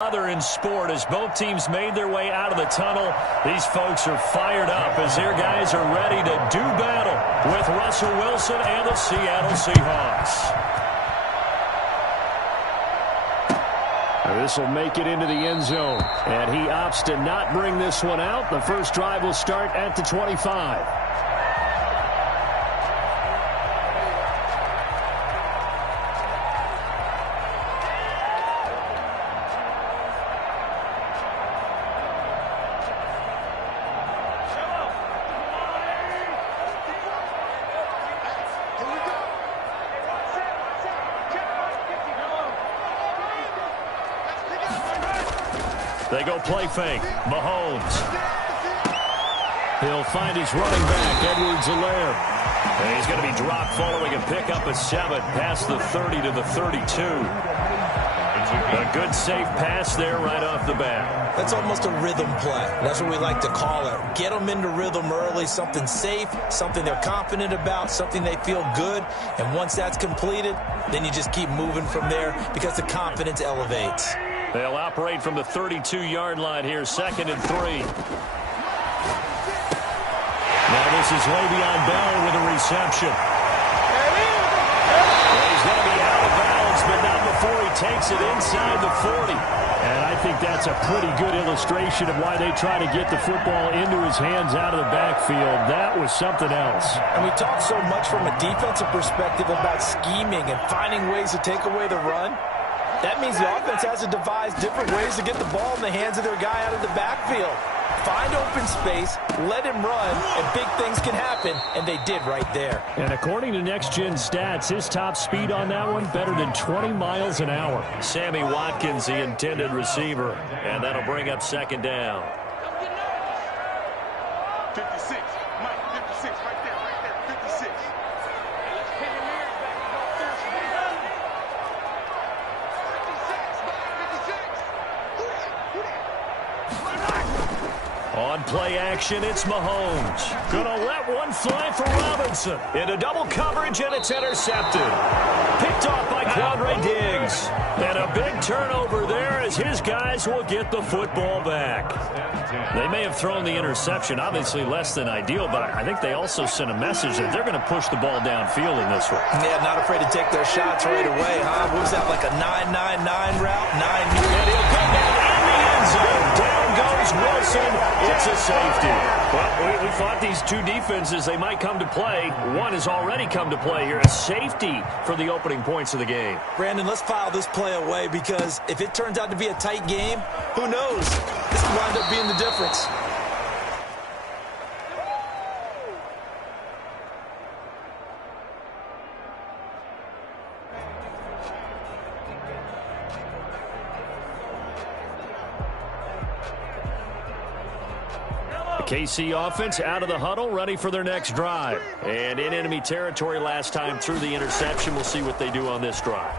Other in sport as both teams made their way out of the tunnel. These folks are fired up as their guys are ready to do battle with Russell Wilson and the Seattle Seahawks. This will make it into the end zone, and he opts to not bring this one out. The first drive will start at the 25. They go play fake. Mahomes. He'll find his running back, Edwards-Helaire. And he's going to be dropped following a pickup of 7 past the 30 to the 32. A good safe pass there right off the bat. That's almost a rhythm play. That's what we like to call it. Get them into rhythm early, something safe, something they're confident about, something they feel good. And once that's completed, then you just keep moving from there because the confidence elevates. They'll operate from the 32-yard line here, 2nd and 3. Now this is Le'Veon Bell with a reception. He's going to be out of bounds, but not before he takes it inside the 40. And I think that's a pretty good illustration of why they try to get the football into his hands out of the backfield. That was something else. And we talk so much from a defensive perspective about scheming and finding ways to take away the run. That means the offense has to devise different ways to get the ball in the hands of their guy out of the backfield. Find open space, let him run, and big things can happen, and they did right there. And according to Next Gen Stats, his top speed on that one, better than 20 miles an hour. Sammy Watkins, the intended receiver, and that'll bring up 2nd down. 56, Mike, 56, right there, 56. On play action, it's Mahomes. Gonna let one fly for Robinson. Into double coverage, and it's intercepted. Picked off by Quandre Diggs. And a big turnover there as his guys will get the football back. They may have thrown the interception, obviously less than ideal, but I think they also sent a message that they're going to push the ball downfield in this one. Yeah, not afraid to take their shots right away, huh? What was that, like a 9-9-9 route? 9. And he'll go down in the end zone. Down goes Wilson. It's a safety. Well, we thought these two defenses, they might come to play. One has already come to play here. A safety for the opening points of the game. Brandon, let's file this play away because if it turns out to be a tight game, who knows? This could wind up being the difference. KC offense out of the huddle, ready for their next drive. And in enemy territory last time through the interception. We'll see what they do on this drive.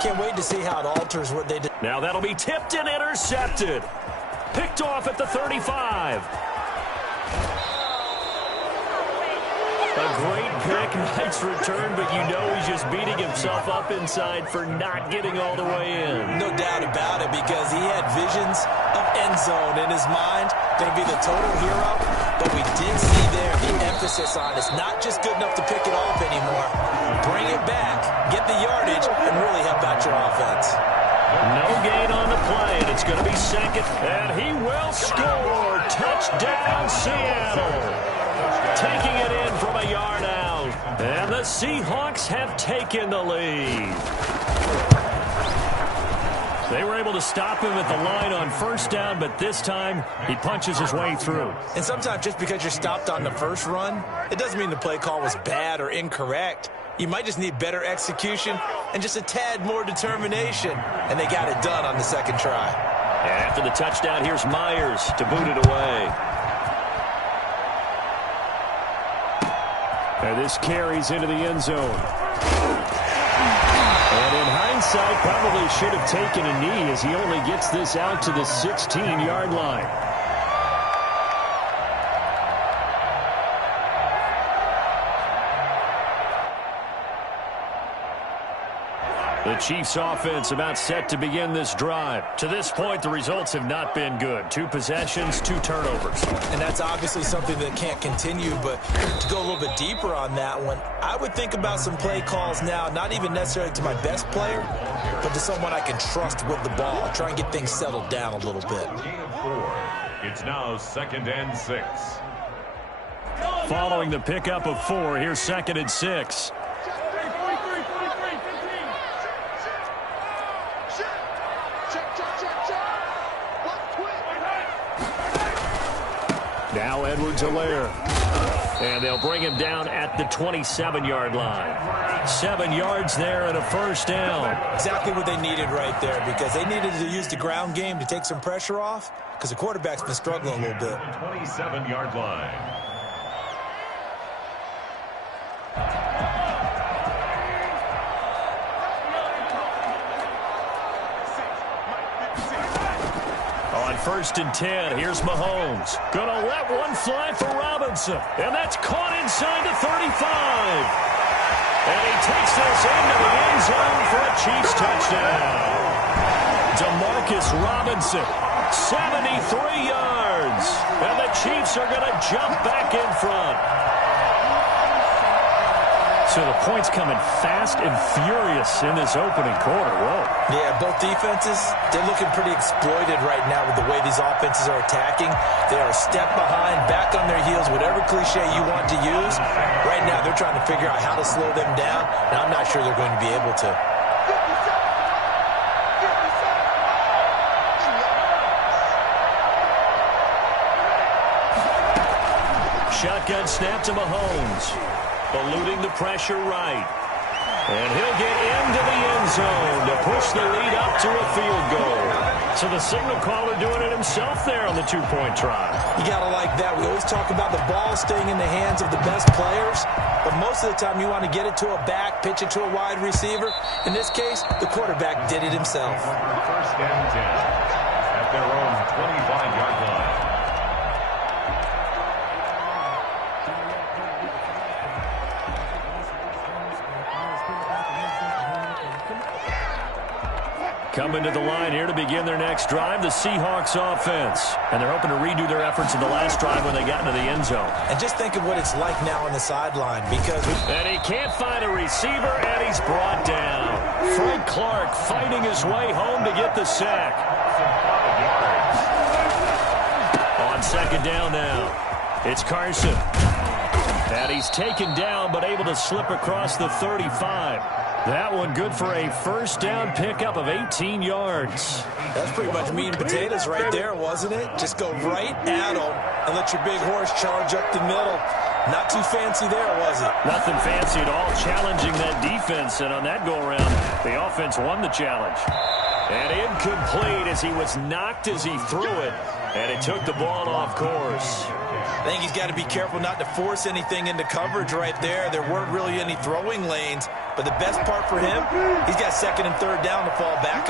Can't wait to see how it alters what they did. Now that'll be tipped and intercepted. Picked off at the 35. A great pick, nice return, but you know he's just beating himself up inside for not getting all the way in. No doubt about it, because he had visions of end zone in his mind. Going to be the total hero, but we did see there the emphasis on it's not just good enough to pick it off anymore. Bring it back, get the yardage, and really help out your offense. No gain on the play, and it's going to be 2nd, and he will score. Touchdown, Seattle. Taking it in from a yard out. And the Seahawks have taken the lead. They were able to stop him at the line on 1st down, but this time he punches his way through. And sometimes just because you're stopped on the first run, it doesn't mean the play call was bad or incorrect. You might just need better execution and just a tad more determination. And they got it done on the 2nd try. And after the touchdown, here's Myers to boot it away. And this carries into the end zone. And in hindsight, probably should have taken a knee as he only gets this out to the 16-yard line. The Chiefs offense about set to begin this drive. To this point, the results have not been good. 2 possessions, 2 turnovers. And that's obviously something that can't continue, but to go a little bit deeper on that one, I would think about some play calls now, not even necessarily to my best player, but to someone I can trust with the ball. Try and get things settled down a little bit. It's now 2nd and 6. Following the pickup of 4, here's 2nd and 6. Now Edwards-Helaire. And they'll bring him down at the 27-yard line. 7 yards there and a first down. Exactly what they needed right there, because they needed to use the ground game to take some pressure off, because the quarterback's been struggling a little bit. 27-yard line. On 1st and 10, here's Mahomes. Gonna let one fly for Robinson. And that's caught inside the 35. And he takes this into the end zone for a Chiefs touchdown. Demarcus Robinson, 73 yards. And the Chiefs are gonna jump back in front. So the points coming fast and furious in this opening quarter. Whoa. Yeah, both defenses, they're looking pretty exploited right now with the way these offenses are attacking. They are a step behind, back on their heels, whatever cliche you want to use. Right now, they're trying to figure out how to slow them down, and I'm not sure they're going to be able to. Shotgun snap to Mahomes. Eluding the pressure right. And he'll get into the end zone to push the lead up to a field goal. So the signal caller doing it himself there on the 2-point try. You got to like that. We always talk about the ball staying in the hands of the best players, but most of the time you want to get it to a back, pitch it to a wide receiver. In this case, the quarterback did it himself. 1st and 10 at their own 25-yard line. Coming to the line here to begin their next drive, the Seahawks offense. And they're hoping to redo their efforts in the last drive when they got into the end zone. And just think of what it's like now on the sideline, because... And he can't find a receiver, and he's brought down. Frank Clark fighting his way home to get the sack. On 2nd down now, it's Carson. And he's taken down, but able to slip across the 35. That one good for a first down pickup of 18 yards. That's pretty much meat and potatoes right there, wasn't it? Just go right at them and let your big horse charge up the middle. Not too fancy there, was it? Nothing fancy at all, challenging that defense. And on that go-around, the offense won the challenge. And incomplete as he was knocked as he threw it. And it took the ball off course. I think he's got to be careful not to force anything into coverage right there. There weren't really any throwing lanes. But the best part for him, he's got 2nd and 3rd down to fall back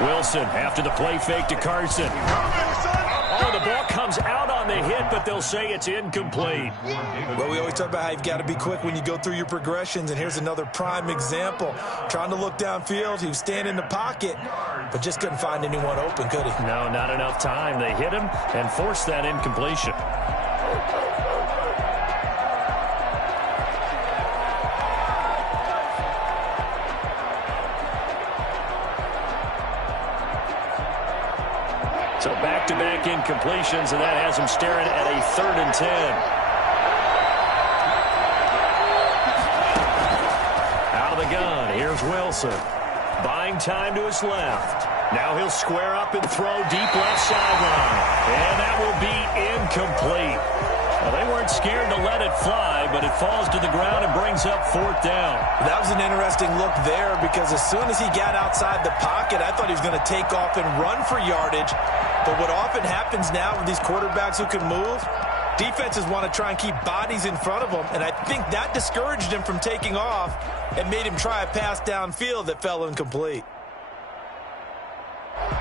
on. Wilson after the play fake to Carson. Oh, the ball comes out on the hit, but they'll say it's incomplete. Well, we always talk about how you've got to be quick when you go through your progressions, and here's another prime example. Trying to look downfield, he was standing in the pocket, but just couldn't find anyone open, could he? No, not enough time. They hit him and forced that incompletion. So back-to-back incompletions, and that has him staring at a 3rd and 10. Out of the gun, here's Wilson. Buying time to his left. Now he'll square up and throw deep left sideline. And that will be incomplete. Well, they weren't scared to let it fly, but it falls to the ground and brings up 4th down. That was an interesting look there, because as soon as he got outside the pocket, I thought he was going to take off and run for yardage. But what often happens now with these quarterbacks who can move, defenses want to try and keep bodies in front of them, and I think that discouraged him from taking off and made him try a pass downfield that fell incomplete.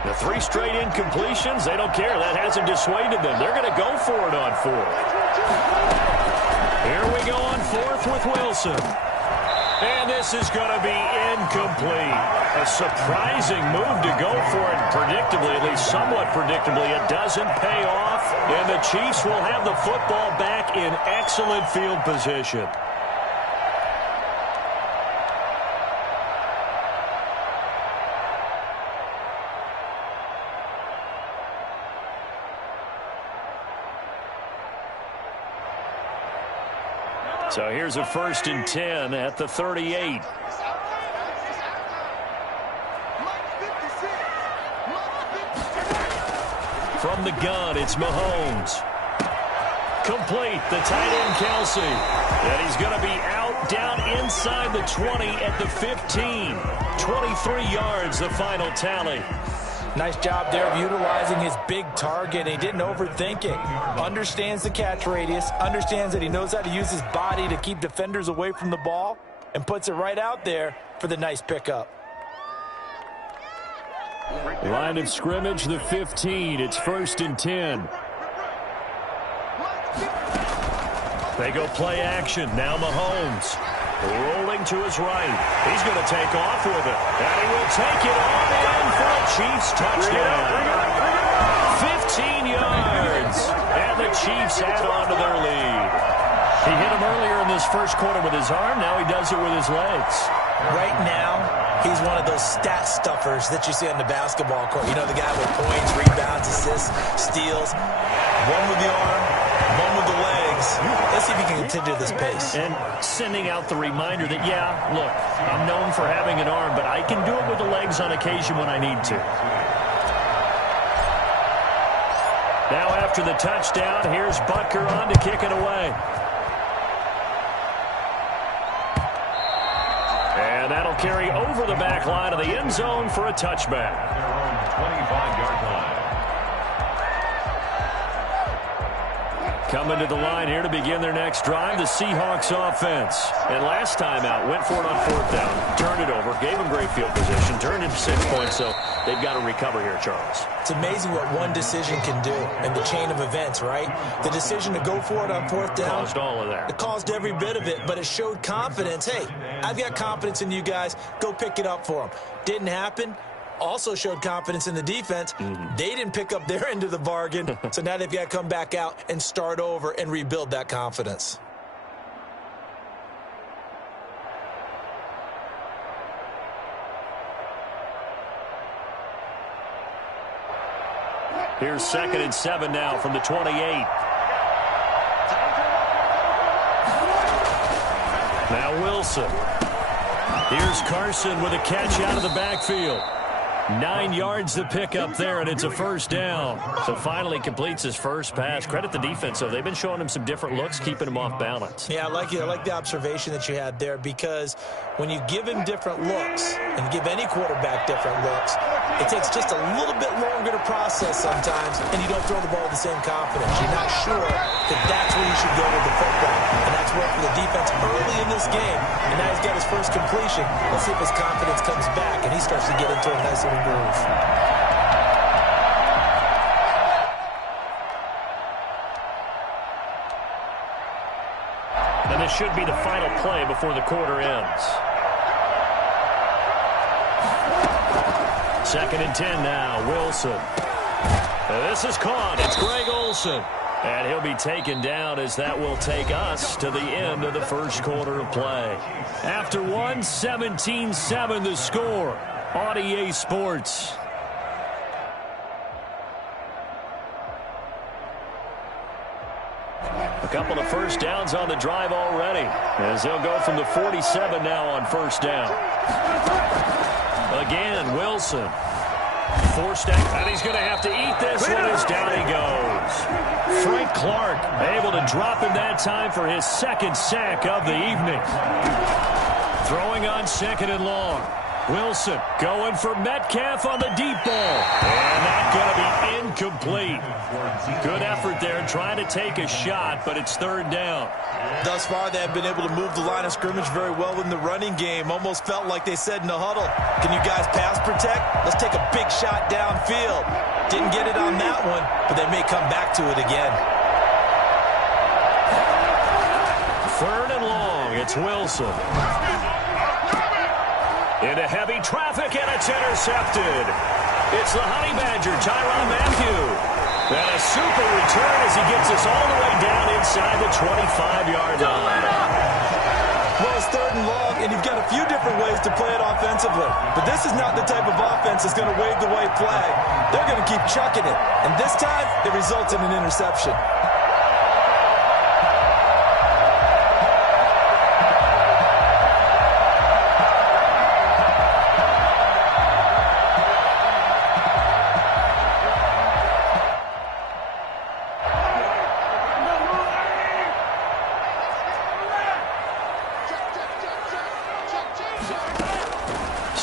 The 3 straight incompletions, they don't care. That hasn't dissuaded them. They're going to go for it on 4th. Here we go on fourth with Wilson. And this is going to be incomplete. A surprising move to go for it predictably, at least somewhat predictably. It doesn't pay off, and the Chiefs will have the football back in excellent field position. So here's a 1st and 10 at the 38. From the gun, it's Mahomes. Complete, the tight end Kelsey. And he's going to be out down inside the 20 at the 15. 23 yards, the final tally. Nice job there of utilizing his big target. He didn't overthink it. Understands the catch radius. Understands that he knows how to use his body to keep defenders away from the ball. And puts it right out there for the nice pickup. Line of scrimmage, the 15. It's 1st and 10. They go play action. Now Mahomes. Rolling to his right. He's going to take off with it. And he will take it on in for a Chiefs touchdown. 15 yards. And the Chiefs add on to their lead. He hit him earlier in this first quarter with his arm. Now he does it with his legs. Right now, he's one of those stat stuffers that you see on the basketball court. You know, the guy with points, rebounds, assists, steals. One with the arm, one with the legs. Let's see if he can continue this pace. And sending out the reminder that, yeah, look, I'm known for having an arm, but I can do it with the legs on occasion when I need to. Now after the touchdown, here's Butker on to kick it away. And that'll carry over the back line of the end zone for a touchback. Their own 25-yard line. Coming to the line here to begin their next drive, the Seahawks offense. And last time out, went for it on 4th down, turned it over, gave them great field position, turned it to 6 points, so they've got to recover here, Charles. It's amazing what one decision can do in the chain of events, right? The decision to go for it on 4th down. Caused all of that. It caused every bit of it, but it showed confidence. Hey, I've got confidence in you guys. Go pick it up for them. Didn't happen. Also showed confidence in the defense. They didn't pick up their end of the bargain, so now they've got to come back out and start over and rebuild that confidence. Here's 2nd and 7 now from the 28. Now Wilson. Here's Carson with a catch out of the backfield. 9 yards to pick up there, and it's a 1st down. So finally completes his first pass. Credit the defense, though. They've been showing him some different looks, keeping him off balance. Yeah, I like the observation that you had there, because when you give him different looks and give any quarterback different looks, it takes just a little bit longer to process sometimes, and you don't throw the ball with the same confidence. You're not sure that that's where you should go with the football, and that's worked for the defense early in this game, and now he's got his first completion. Let's see if his confidence comes back, and he starts to get into a nice little groove. And this should be the final play before the quarter ends. 2nd and 10 now, Wilson. This is caught. It's Greg Olsen. And he'll be taken down as that will take us to the end of the first quarter of play. After one, 17-7 the score on EA Sports. A couple of 1st downs on the drive already, as they'll go from the 47 now on 1st down. Again, Wilson. Forced out, and he's going to have to eat this one as down he goes. Frank Clark able to drop him that time for his 2nd sack of the evening. Throwing on 2nd and long. Wilson going for Metcalf on the deep ball. And that's going to be incomplete. Good effort there trying to take a shot, but it's 3rd down. Thus far, they have been able to move the line of scrimmage very well in the running game. Almost felt like they said in the huddle, can you guys pass protect? Let's take a big shot downfield. Didn't get it on that one, but they may come back to it again. 3rd and long. It's Wilson. Into heavy traffic, and it's intercepted. It's the Honey Badger, Tyrann Mathieu. And a super return as he gets us all the way down inside the 25-yard line. Well, it's 3rd and long, and you've got a few different ways to play it offensively. But this is not the type of offense that's going to wave the white flag. They're going to keep chucking it. And this time, it results in an interception.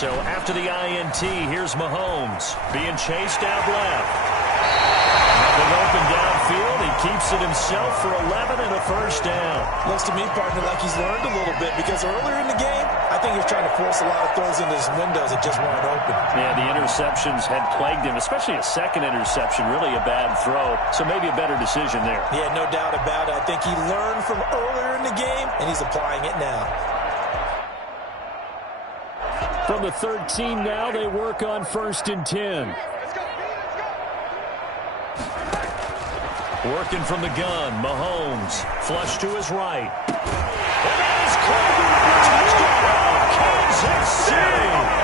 So after the INT, here's Mahomes being chased out left. Nothing open downfield. He keeps it himself for 11 and a 1st down. Looks to me, partner, like he's learned a little bit because earlier in the game, I think he was trying to force a lot of throws into his windows that just weren't open. Yeah, the interceptions had plagued him, especially a second interception, really a bad throw. So maybe a better decision there. Yeah, no doubt about it. I think he learned from earlier in the game, and he's applying it now. From the 13 now, they work on 1st and 10. Working from the gun, Mahomes. Flush to his right. And that is caught. Touchdown, Kansas City.